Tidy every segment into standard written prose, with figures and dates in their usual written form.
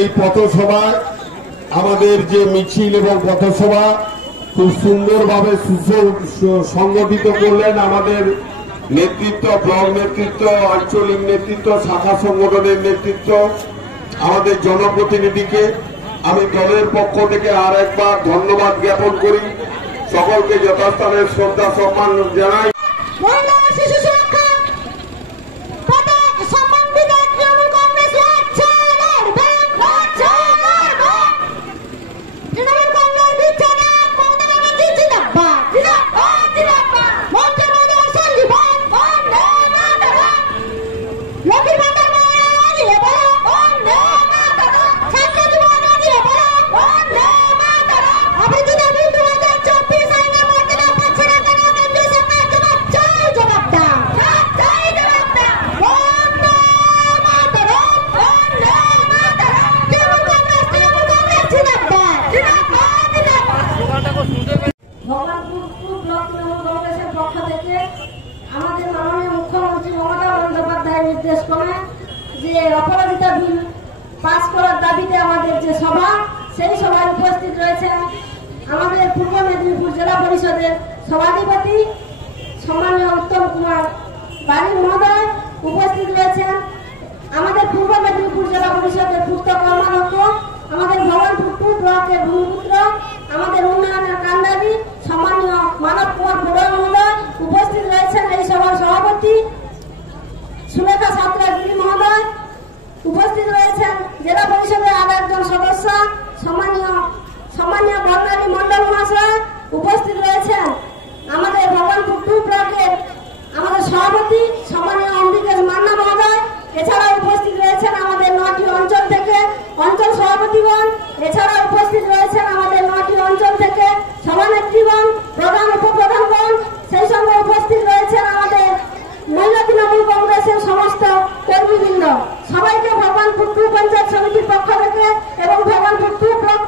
এই পথসভায় আমাদের যে মিছিল এবং পথসভা খুব সুন্দরভাবে সংগঠিত করলেন আমাদের নেতৃত্ব, ব্লক নেতৃত্ব, আঞ্চলিক নেতৃত্ব, শাখা সংগঠনের নেতৃত্ব, আমাদের জনপ্রতিনিধিকে আমি দলের পক্ষ থেকে আর একবার ধন্যবাদ জ্ঞাপন করি। সকলকে যথাস্থানে শ্রদ্ধা সম্মান জানাই। আমাদের মাননীয় মুখ্যমন্ত্রী মমতা বন্দ্যোপাধ্যায়ের নির্দেশ ক্রমে যে অপরাজিতা বিল পাস করার দাবিতে আমাদের যে সভা, সেই সভায় উপস্থিত রয়েছেন আমাদের পূর্ব মেদিনীপুর জেলা পরিষদের সভাধিপতি সম্মানীয় উত্তম কুমার বাড়ি মহোদয়, উপস্থিত রয়েছেন আমাদের পূর্ব মেদিনীপুর জেলা পরিষদের পূর্ত কর্মাধ্যক্ষ, আমাদের ভগবানপুর ব্লকের ভূমিপুত্র, আমাদের উন্নয়নের কান্ডারি সম্মানীয় মানব কুমার বড়ুয়া মহোদয়, উপস্থিত রয়েছেন এই সভার সভাপতি সুলেখা সাঁতরাগিরি মহোদয়, উপস্থিত রয়েছেন জেলা পরিষদের আর একজন সদস্য সম্মানীয় বর্ণালী মন্ডল মহাশয়, উপস্থিত রয়েছেন আমাদের ভগবানপুর ব্লকের আমাদের সভাপতি সম্মানীয় অম্বিকেশ মান্না মহোদয়, এছাড়া উপস্থিত রয়েছেন আমাদের 9টি অঞ্চল থেকে অঞ্চল সভাপতিগণ, এছাড়া উপস্থিত রয়েছেন আমাদের 9টি অঞ্চল থেকে সভানেত্রীগণ, প্রধান উপপ্রধানগণ, সেই সঙ্গে উপস্থিত রয়েছেন আমাদের মহিলা তৃণমূল কংগ্রেসের সমস্ত কর্মীবৃন্দ। সবাইকে ভগবানপুর পঞ্চায়েত সমিতির পক্ষ থেকে এবং ভগবানপুর ব্লক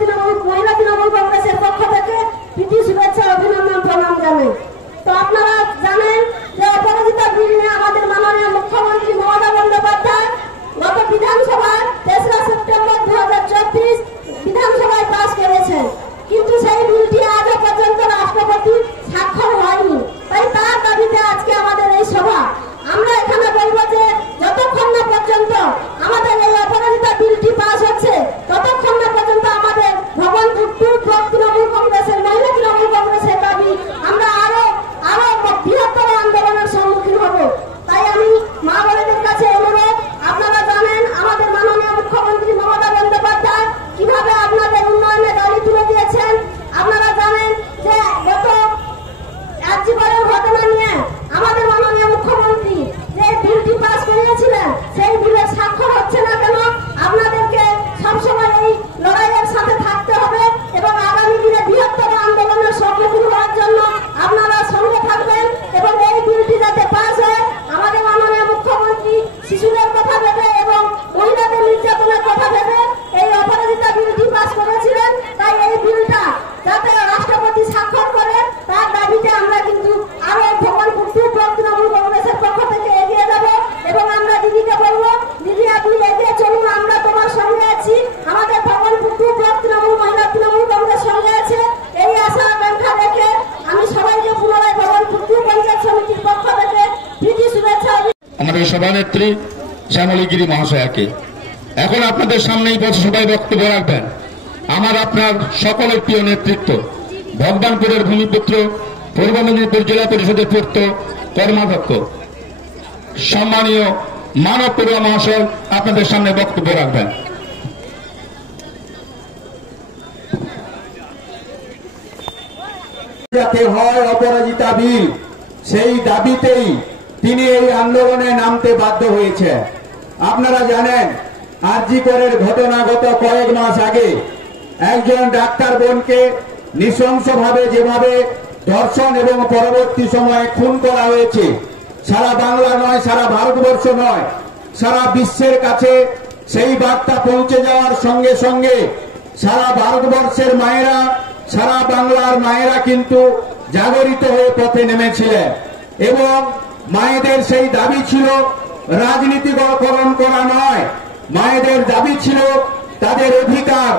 মহিলা তৃণমূল কংগ্রেসের পক্ষ থেকে প্রীতি শুভেচ্ছা অভিনন্দন প্রণাম জানাই। তো আপনারা জানেন যে অপরাজিতা বিল নিয়ে আমাদের মাননীয় মুখ্যমন্ত্রী মমতা বন্দ্যোপাধ্যায় গত বিধানসভায় 3রা সেপ্টেম্বর 2024 বিধানসভায় পাস করেছেন, কিন্তু সেই বিলটি আজও পর্যন্ত রাষ্ট্রপতি স্বাক্ষর হয়নি। তাই তার দাবিতে আজকে আমাদের এই সভা। আমরা এখানে বলবো যে যতক্ষণ না পর্যন্ত আমাদের এই অপরাজিতা বিলটি পাস হচ্ছে, ততক্ষণ না পর্যন্ত আমাদের ভগবানপুর ব্লক তৃণমূল কংগ্রেসের মহিলা তৃণমূল কংগ্রেসের দাবি আমরা আরো বৃহত্তর আন্দোলনের সম্মুখীন হব। তাই আমি মা বোনেদের কাছে অনুরোধ, আপনারা জানেন আমাদের মাননীয় মুখ্যমন্ত্রী মমতা বন্দ্যোপাধ্যায় কিভাবে আপনাদের উন্নয়নের দাবি তুলে দিয়েছেন। আপনারা জানেন যে গত জীবনের ঘটনা নিয়ে আমাদের মাননীয় মুখ্যমন্ত্রী যে বিলটি পাস করিয়েছিলেন, সেই বিলের স্বাক্ষর হচ্ছে না কেন? আপনাদেরকে সবসময় এই লড়াইয়ের সাথে থাকতে হবে এবং আগামী দিনে বৃহত্তর আন্দোলনের সম্মুখীন হওয়ার জন্য আপনারা সঙ্গে থাকবেন এবং এই বিলটি যাতে পাস হয়। আমাদের মাননীয় মুখ্যমন্ত্রী শিশুদের কথা ভেবে এবং মহিলাদের নির্যাতনের কথা ভেবে এই অপরাজিতা বিলটি পাস করেছিলেন। তাই এই বিলটা যাতে রাষ্ট্রপতি স্বাক্ষর করে, তার দাবিতে আমরা কিন্তু আরো ভগবানপুর ব্লক তৃণমূল কংগ্রেসের পক্ষ থেকে এগিয়ে যাব এবং আমরা দিদিকে বলবো, দিদি আপনি এগিয়ে চলুন, আমরা তোমার সঙ্গে আছি, আমাদের ভগবানপুর ব্লক তৃণমূল মহিলা তৃণমূল কংগ্রেস সঙ্গে আছে। এই আশা আকাঙ্ক্ষা রেখে আমি সবাইকে পুনরায় ভগবানপুর পঞ্চায়েত সমিতির পক্ষ থেকে প্রীতি শুভেচ্ছা। আমাদের সভানেত্রী শ্যামলীগিরি মহাশয়াকে এখন আপনাদের সামনে এই পথসভায় বক্তব্য রাখবেন আমার আপনার সকলের প্রিয় নেতৃত্ব, ভগবানপুরের ভূমিপুত্র, পূর্ব মেদিনীপুর জেলা পরিষদের পূর্ত কর্মাধ্যক্ষ সম্মানীয় মানব বড়ুয়া মহাশয় আপনাদের সামনে বক্তব্য রাখবেন। যাতে হয় অপরাজিতা বিল, সেই দাবিতেই তিনি এই আন্দোলনে নামতে বাধ্য হয়েছে। আপনারা জানেন আরজি করের ঘটনা গত কয়েক মাস আগে একজন ডাক্তার বোনকে নৃশংসভাবে যেভাবে ধর্ষণ এবং পরবর্তী সময়ে খুন করা হয়েছে, সারা বাংলা নয়, সারা ভারতবর্ষ নয়, সারা বিশ্বের কাছে সেই বার্তা পৌঁছে যাওয়ার সঙ্গে সঙ্গে সারা ভারতবর্ষের মায়েরা, সারা বাংলার মায়েরা কিন্তু জাগরিত হয়ে পথে নেমেছিলেন এবং মায়েদের সেই দাবি ছিল রাজনীতিকরণ করা নয়, মায়েদের দাবি ছিল তাদের অধিকার,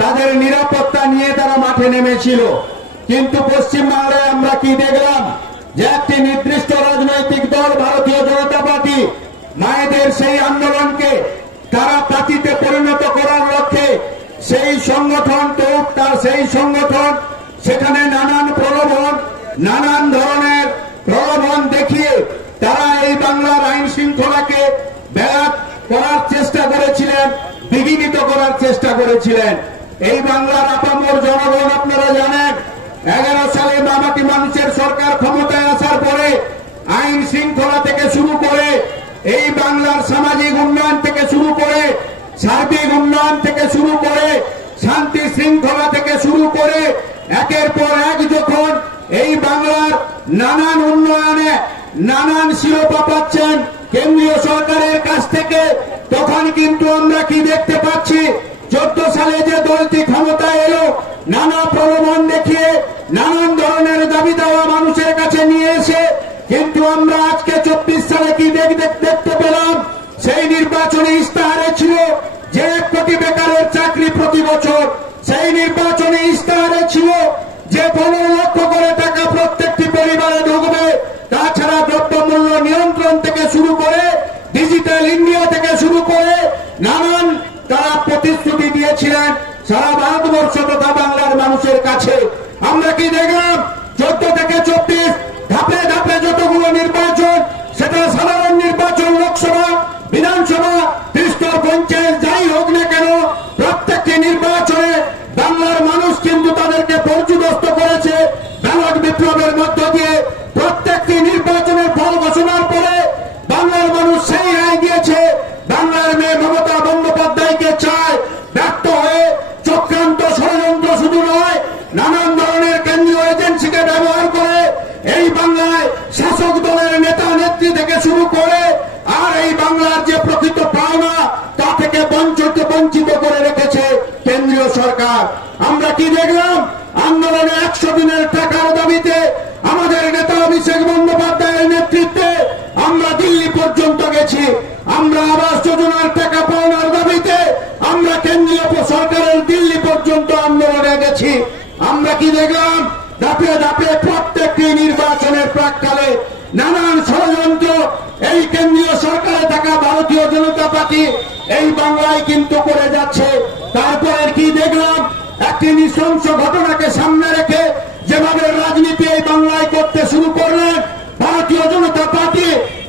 তাদের নিরাপত্তা নিয়ে তারা মাঠে নেমেছিল। কিন্তু পশ্চিমবাংলায় আমরা কি দেখলাম, যে একটি নির্দিষ্ট রাজনৈতিক দল ভারতীয় জনতা পার্টি মায়েদের সেই আন্দোলনকে তারা পার্টিতে পরিণত করার লক্ষ্যে সেই সংগঠন সেখানে নানান প্রলোভন, নানান ধরনের প্রলোভন দেখিয়ে তারা এই বাংলার আইন শৃঙ্খলাকে ব্যাঘাত করার চেষ্টা করেছিলেন, বিঘ্নিত করার চেষ্টা করেছিলেন। এই বাংলার আপামর জনগণ আপনারা জানেন, 11 সালে মামাটি মানুষের সরকার ক্ষমতায় আসার পরে আইন শৃঙ্খলা থেকে শুরু করে এই বাংলার সামাজিক উন্নয়ন থেকে শুরু করে সার্বিক উন্নয়ন থেকে শুরু করে শান্তি শৃঙ্খলা থেকে শুরু করে একের পর এক যখন এই বাংলার নানান উন্নয়নে নানান শিরোপা পাচ্ছেন কেন্দ্রীয় সরকারের কাছ থেকে, তখন কিন্তু আমরা কি দেখতে পাচ্ছি, 14 সালে যে দলটি ক্ষমতায় এলো নানা প্রলোভন দেখিয়ে নানান ধরনের দাবি দেওয়া মানুষের কাছে নিয়ে এসে, কিন্তু আমরা আজকে 24 সালে কি দেখতে পেলাম, সেই নির্বাচনী ইস্তাহারে ছিল যে 1 কোটি বেকারের চাকরি প্রতি বছর, সেই নির্বাচনী ইস্তাহারে ছিল যে 15 লক্ষ করে টাকা প্রত্যেকটি পরিবারে ঢুকবে, তাছাড়া দ্রব্যমূল্য নিয়ন্ত্রণ থেকে শুরু করে ডিজিটাল ইন্ডিয়া থেকে শুরু করে নানান তারা প্রতিশ্রুতি দিয়েছিলেন সারা ভারতবর্ষ তথা বাংলার মানুষের কাছে। আমরা কি দেখলাম, 14 থেকে 24 ধাপে ধাপে যতগুলো নির্বাচন, সেটা সাধারণ নির্বাচন, লোকসভা, বিধানসভা, ত্রিস্তর পঞ্চায়েত যাই হোক না কেন, প্রত্যেকটি নির্বাচনে বাংলার মানুষ কিন্তু তাদেরকে পর্যুদস্ত করেছে ব্যালট বিপ্লবের মধ্য দিয়ে। প্রত্যেকটি নির্বাচনের ফল ঘোষণার পরে বাংলার মানুষ সেই রায় দিয়েছে, বাংলার মেয়ে মমতা বন্দ্যোপাধ্যায়কে চায়। ব্যর্থ হয়ে চক্রান্ত ষড়যন্ত্র শুধু নয়, নানান ধরনের কেন্দ্রীয় এজেন্সিকে ব্যবহার করে এই বাংলায় শাসক দলের নেতা নেত্রী থেকে শুরু করে আর এই বাংলার যে প্রকৃত পাওনা তা থেকে বঞ্চিত করে রেখেছে কেন্দ্রীয় সরকার। আমরা কি দেখলাম, আন্দোলনে 100 দিনের টাকার দাবিতে আমাদের নেতা অভিষেক বন্দ্যোপাধ্যায়ের নেতৃত্বে আমরা দিল্লি পর্যন্ত গেছি। আমরা আবাস যোজনার টাকা পাওনার দাবিতে আমরা কেন্দ্রীয় সরকারের দিল্লি পর্যন্ত আন্দোলনে গেছি। আমরা কি দেখলাম, ধাপে ধাপে প্রত্যেকটি নির্বাচনের প্রাক্কালে নানান ষড়যন্ত্র এই কেন্দ্রীয় সরকারে থাকা ভারতীয় জনতা পার্টি এই বাংলায় কিন্তু করে যাচ্ছে। তারপরে কি দেখলাম, একটি নৃশংস ঘটনাকে সামনে রেখে যেভাবে রাজনীতি এই বাংলায় করতে শুরু করলেন ভারতীয় জনতা পার্টি,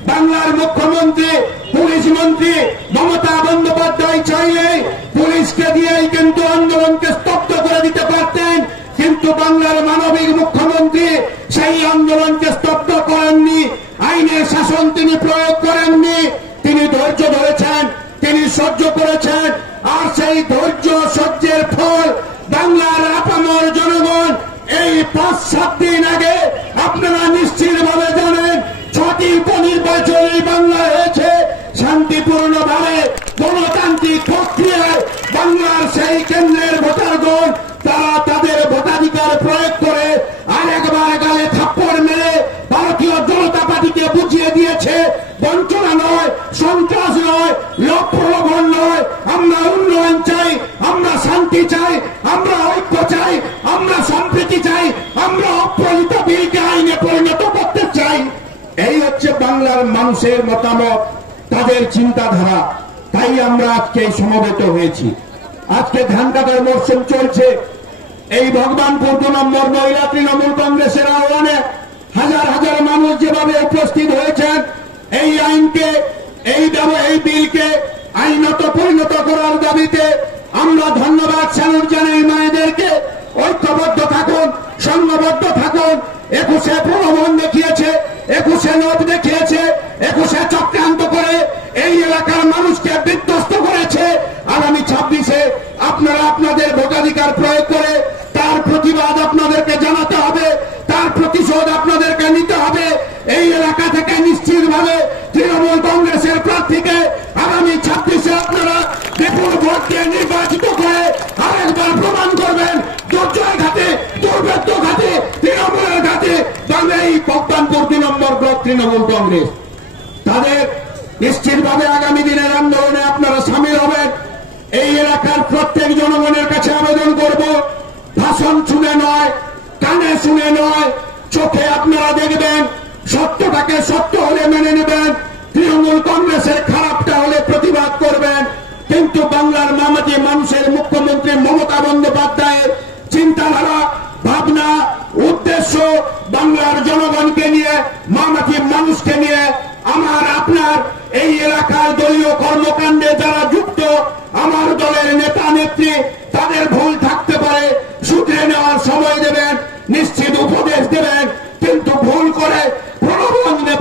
বাংলার মুখ্যমন্ত্রী পুলিশ মন্ত্রী মমতা বন্দ্যোপাধ্যায় চাইলে পুলিশকে দিয়েই কিন্তু আন্দোলনকে স্তব্ধ করে দিতে পারতেন, কিন্তু বাংলার মানবিক মুখ্যমন্ত্রী সেই আন্দোলনকে স্তব্ধ করেননি, আইনের শাসন তিনি প্রয়োগ করেননি, তিনি ধৈর্য ধরেছেন, তিনি সহ্য করেছেন। আর সেই ধৈর্য সহ্যের ফল বাংলার আপামর জনগণ এই 5-7 দিন আগে আপনারা নিশ্চিতভাবে জানেন 6টি উপনির্বাচন এই বাংলায় হয়েছে শান্তিপূর্ণভাবে, গণতান্ত্রিক প্রক্রিয়ায়। বাংলার সেই কেন্দ্রের ভোটারগণ তারা তাদের ভোটাধিকার প্রয়োগ করে আরেকবার গালে থাপ্পড় মেরে ভারতীয় জনতা পার্টিকে বুঝিয়ে দিয়েছে বঞ্চনা নয়, সন্ত্রাস নয়, লোক প্রলোভন নয়, আমরা উন্নয়ন চাই, আমরা শান্তি চাই, আমরা ঐক্য চাই, আমরা সম্প্রীতি চাই, আমরা অপ্রণীত বিলকে আইনে পরিণত করতে চাই। এই হচ্ছে বাংলার মানুষের মতামত, তাদের চিন্তাধারা। তাই আমরা আজকে সমবেত হয়েছি। আজকে ধান কাটার মরশুম চলছে। এই ভগবানপুর 2 নম্বর মহিলা তৃণমূল কংগ্রেসের আহ্বানে হাজার হাজার মানুষ যেভাবে উপস্থিত হয়েছেন এই আইনকে, এই বিলকে আইনত পরিণত করার দাবিতে আমরা ধন্যবাদ স্যালুট জানাই মায়েদেরকে। ঐক্যবদ্ধ থাকুন, সংঘবদ্ধ থাকুন। 21-এ প্রলোভন দেখিয়েছে, 21-এ লোভ দেখিয়েছে, 21-এ চক্রান্ত করে এই এলাকার মানুষকে বিধ্বস্ত করেছে। আগামী 26-এ আপনারা আপনাদের ভোটাধিকার প্রয়োগ করে তার প্রতিবাদ আপনাদেরকে জানাতে হবে, তার প্রতিশোধ আপনাদেরকে নিতে হবে। এই এলাকা থেকে নিশ্চিতভাবে তৃণমূল কংগ্রেসের প্রার্থীকে আগামী 26-এ আপনারা বিপুল ভোট দিয়ে নির্বাচিত করে আরেকবার প্রমাণ করবেন দুর্জয় ঘাটে, দুর্ভেদ্য ঘাটে, তৃণমূলের ঘাটে এই ভগবানপুর 2 নম্বর ব্লক তৃণমূল কংগ্রেস তাদের নিশ্চিতভাবে আগামী দিনের আন্দোলনে আপনারা সামিল হবেন। দেখবেন, সত্যটাকে সত্য হলে মেনে নেবেন, তৃণমূল কংগ্রেসের খারাপটা হলে প্রতিবাদ করবেন। কিন্তু বাংলার মামাটি মানুষের মুখ্যমন্ত্রী মমতা বন্দ্যোপাধ্যায়ের চিন্তাধারা, ভাবনা, উদ্দেশ্য বাংলার জনগণকে নিয়ে, মামাটি মানুষকে নিয়ে, আমার আপনার এই এলাকার দলীয় কর্মকাণ্ডে যারা যুক্ত, আমার দলের নেতা নেত্রী, তাদের ভুল থাকতে পারে, শুধরে নেওয়ার সময় দেবেন, নিশ্চিত উপদেশ দেবেন, কিন্তু ভুল করে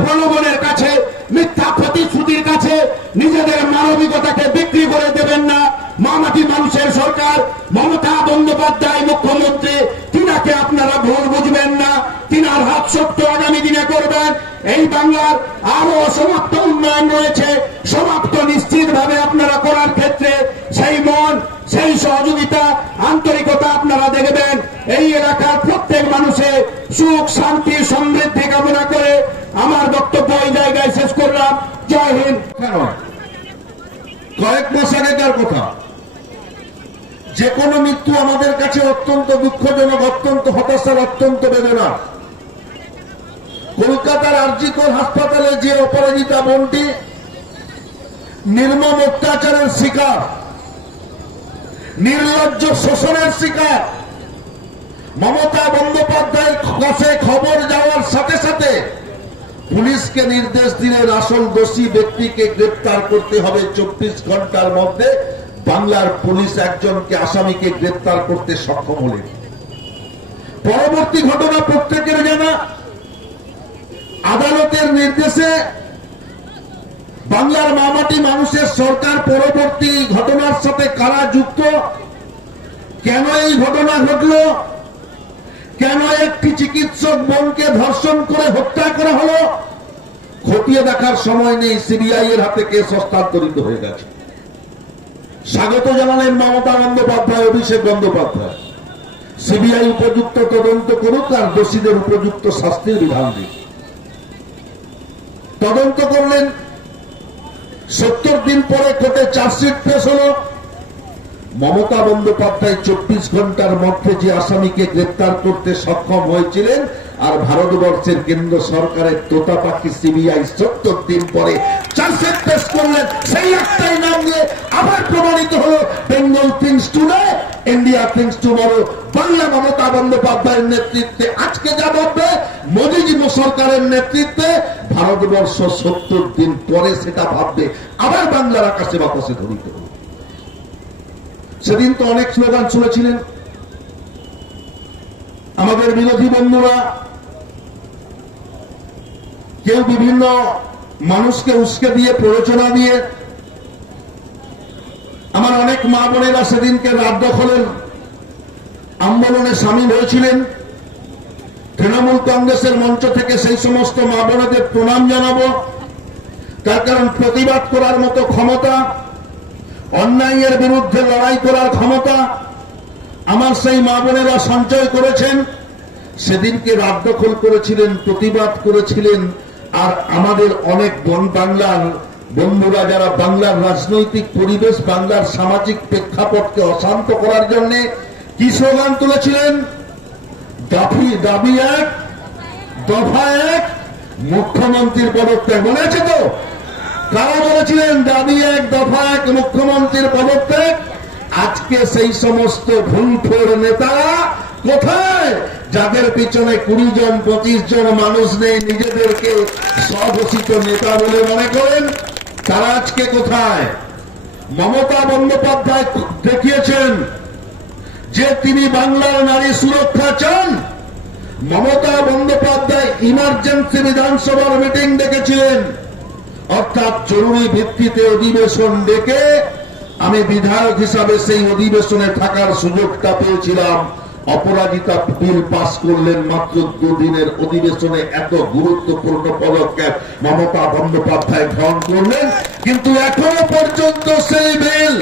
প্রলোভনের কাছে, মিথ্যা প্রতিশ্রুতির কাছে নিজেদের মানবিকতাকে বিক্রি করে দেবেন না। মামাটি মানুষের সরকার, মমতা বন্দ্যোপাধ্যায় মুখ্যমন্ত্রী, তিনাকে আপনারা ভুল বুঝবেন না। তিনার হাত শক্ত আগামী দিনে করবেন। এই বাংলার আরো সমাপ্ত উন্নয়ন রয়েছে, সমাপ্ত নিশ্চিতভাবে আপনারা করার ক্ষেত্রে সেই মন, সেই সহযোগিতা, আন্তরিকতা আপনারা দেখবেন। এই এলাকার প্রত্যেক মানুষের সুখ, শান্তি, সমৃদ্ধি কামনা করে আমার বক্তব্য এই জায়গায় শেষ করলাম। জয় হিন্দ। কয়েক মাস আগেকার কথা, যে কোনো মৃত্যু আমাদের কাছে অত্যন্ত দুঃখজনক, অত্যন্ত হতাশার, অত্যন্ত বেদনা। কলকাতার আরজি কর হাসপাতালে যে অপরাজিতা বোনটি নির্মম অত্যাচারের শিকার, নির্লজ্জ শোষণের শিকার, মমতা বন্দ্যোপাধ্যায়ের কাছে খবর যাওয়ার সাথে সাথে পুলিশকে নির্দেশ দিলেন আসল দোষী ব্যক্তিকে গ্রেপ্তার করতে হবে 24 ঘন্টার মধ্যে। বাংলার পুলিশ একজনকে, আসামিকে গ্রেপ্তার করতে সক্ষম হলেন। পরবর্তী ঘটনা প্রত্যেকের জানা, আদালতের নির্দেশে বাংলার মামাটি মানুষের সরকার পরবর্তী ঘটনার সাথে কারা যুক্ত, কেন এই ঘটনা ঘটল, কেন একটি চিকিৎসক বোনকে ধর্ষণ করে হত্যা করা হলো, খতিয়ে দেখার সময় নেই। সিবিআই এর হাতে কেস হস্তান্তরিত হয়ে গেছে। স্বাগত জানালেন মমতা বন্দ্যোপাধ্যায়, অভিষেক বন্দ্যোপাধ্যায়। সিবিআই উপযুক্ত তদন্ত করুক আর দোষীদের উপযুক্ত শাস্তির বিধান দিক। তদন্ত করলেন, 70 দিন পরে কোর্টে চার্জশিট পেশ হল। মমতা বন্দ্যোপাধ্যায় 24 ঘন্টার মধ্যে যে আসামিকে গ্রেপ্তার করতে সক্ষম হয়েছিলেন, আর ভারতবর্ষের কেন্দ্র সরকারের তোতা পাখি সিবিআই 70 দিন পরে চার্জশিট পেশ করলেন। সেই একটাই নাম নিয়ে আবার প্রমাণিত হল Bengal things today, India things tomorrow. Bangla Mamata বন্দ্যোপাধ্যায়ের নেতৃত্বে আজকে যা ভাববে, মোদীজি সরকারের নেতৃত্বে ভারতবর্ষ 70 দিন পরে সেটা ভাববে, আবার বাংলার আকাশে বাতাসে ধরিত হবে। সেদিন তো অনেক স্লোগান শুনেছিলেন আমাদের বিরোধী বন্ধুরা, কেউ বিভিন্ন মানুষকে উস্কে দিয়ে, প্ররোচনা দিয়ে। আমার অনেক মা বোনেরা সেদিনকে রাত দখলের আন্দোলনে সামিল হয়েছিলেন। তৃণমূল কংগ্রেসের মঞ্চ থেকে সেই সমস্ত মা বোনেদের প্রণাম জানাবো। তার কারণ প্রতিবাদ করার মতো ক্ষমতা, অন্যায়ের বিরুদ্ধে লড়াই করার ক্ষমতা আমার সেই মা বোনেরা সঞ্চয় করেছেন। সেদিনকে রাত দখল করেছিলেন, প্রতিবাদ করেছিলেন। আর আমাদের অনেক বাংলার বন্ধুরা যারা বাংলার রাজনৈতিক পরিবেশ, বাংলার সামাজিক প্রেক্ষাপটকে অশান্ত করার জন্য কি স্লোগান তুলেছিলেন? দাবি এক, দফা এক, মুখ্যমন্ত্রীর পদত্যাগ। মনে আছে তো? কারা বলেছিলেন দাবি এক, দফা এক, মুখ্যমন্ত্রীর পদত্যাগ? আজকে সেই সমস্ত ভুলফোর নেতারা কোথায়, যাদের পিছনে 20 জন 25 জন মানুষ নেই, নিজেদেরকে স্বঘোষিত নেতা বলে মনে করেন, তারা আজকে কোথায়? মমতা বন্দ্যোপাধ্যায় দেখিয়েছেন যে তিনি বাংলার নারী সুরক্ষা চান। মমতা বন্দ্যোপাধ্যায় ইমার্জেন্সি বিধানসভার মিটিং ডেকেছিলেন, অর্থাৎ জরুরি ভিত্তিতে অধিবেশন ডেকে আমি বিধায়ক হিসাবে সেই অধিবেশনে থাকার সুযোগটা পেয়েছিলাম। অপরাজিতা বিল পাস করলেন মাত্র 2 দিনের অধিবেশনে। এত গুরুত্বপূর্ণ পদক্ষেপ মমতা বন্দ্যোপাধ্যায় গ্রহণ করলেন, কিন্তু এখনো পর্যন্ত সেই বিল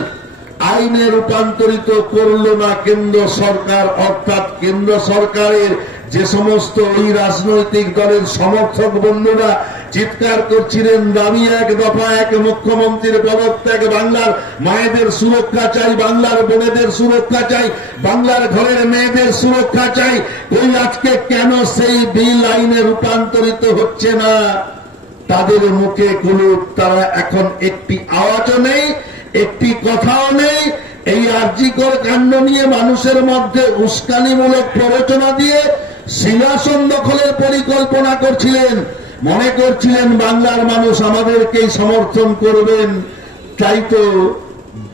আইনে রূপান্তরিত করল না কেন্দ্র সরকার। অর্থাৎ কেন্দ্র সরকারের যে সমস্ত ওই রাজনৈতিক দলের সমর্থক বন্ধুরা চিৎকার করছিলেন দাবি এক দফা এক, মুখ্যমন্ত্রীর পদত্যাগ, বাংলার মায়েদের সুরক্ষা চাই, বাংলার বোনেদের সুরক্ষা চাই, বাংলার ঘরের মেয়েদের সুরক্ষা চাই। ওই আজকে কেন সেই বিল আইনে রূপান্তরিত হচ্ছে না? তাদের মুখে কুলুপ, তারা এখন একটি আওয়াজও নেই, একটি কথাও নেই। এই আরজিকর কাণ্ড নিয়ে মানুষের মধ্যে উস্কানিমূলক প্ররোচনা দিয়ে সিংহাসন দখলের পরিকল্পনা করছিলেন। মনে করছিলেন বাংলার মানুষ আমাদেরকেই সমর্থন করবেন, তাই তো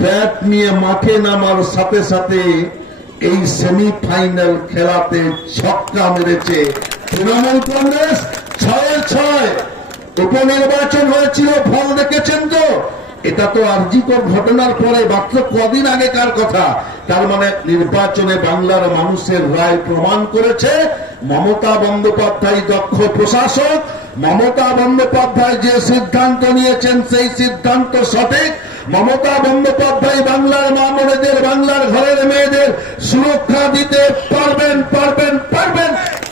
ব্যাট নিয়ে মাঠে নামার সাথে সাথে এই সেমিফাইনাল খেলাতে ছক্কা মেরেছে তৃণমূল কংগ্রেস। 6-6 উপনির্বাচন হয়েছিল, ফল দেখেছেন তো? এটা তো আরজিকর ঘটনার পরে মাত্র কদিন আগেকার কথা। তার মানে নির্বাচনে বাংলার মানুষের রায় প্রমাণ করেছে মমতা বন্দ্যোপাধ্যায় দক্ষ প্রশাসক, মমতা বন্দ্যোপাধ্যায় যে সিদ্ধান্ত নিয়েছেন সেই সিদ্ধান্ত সঠিক। মমতা বন্দ্যোপাধ্যায় বাংলার মা বোনেদের, বাংলার ঘরের মেয়েদের সুরক্ষা দিতে পারবেন।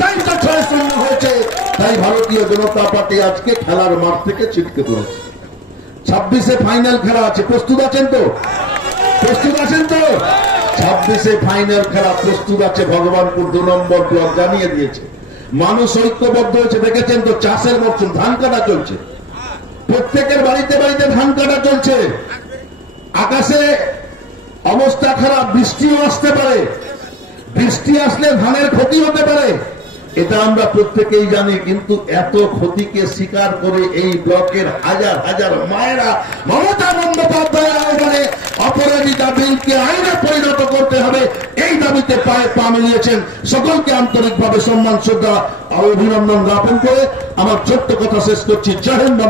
তাই তো 6-0 হয়েছে। তাই ভারতীয় জনতা পার্টি আজকে খেলার মাঠ থেকে ছিটকে পড়েছে। 26-এ ফাইনাল খেলা আছে, প্রস্তুত আছেন তো? 26-এ ফাইনাল খেলা প্রস্তুত আছে। ভগবানপুর 2 নম্বর ব্লক জানিয়ে দিয়েছে, মানুষ ঐক্যবদ্ধ হয়েছে। দেখেছেন তো, চাষের মরশুম, ধান কাটা চলছে, প্রত্যেকের বাড়িতে বাড়িতে ধান কাটা চলছে। আকাশে অবস্থা খারাপ, বৃষ্টিও আসতে পারে, বৃষ্টি আসলে ধানের ক্ষতি হতে পারে, এটা আমরা প্রত্যেকেই জানি। কিন্তু এত ক্ষতিকে স্বীকার করে এই ব্লকের হাজার হাজার মায়েরা মমতা বন্দ্যোপাধ্যায় আহ্বানে অপরাজিতা বিলকে আইনে পরিণত করতে হবে, এই দাবিতে পায়ে পা মিলিয়েছেন। সকলকে আন্তরিকভাবে সম্মান, শ্রদ্ধা আর অভিনন্দন জ্ঞাপন করে আমার ছোট্ট কথা শেষ করছি। জয় হিন্দ।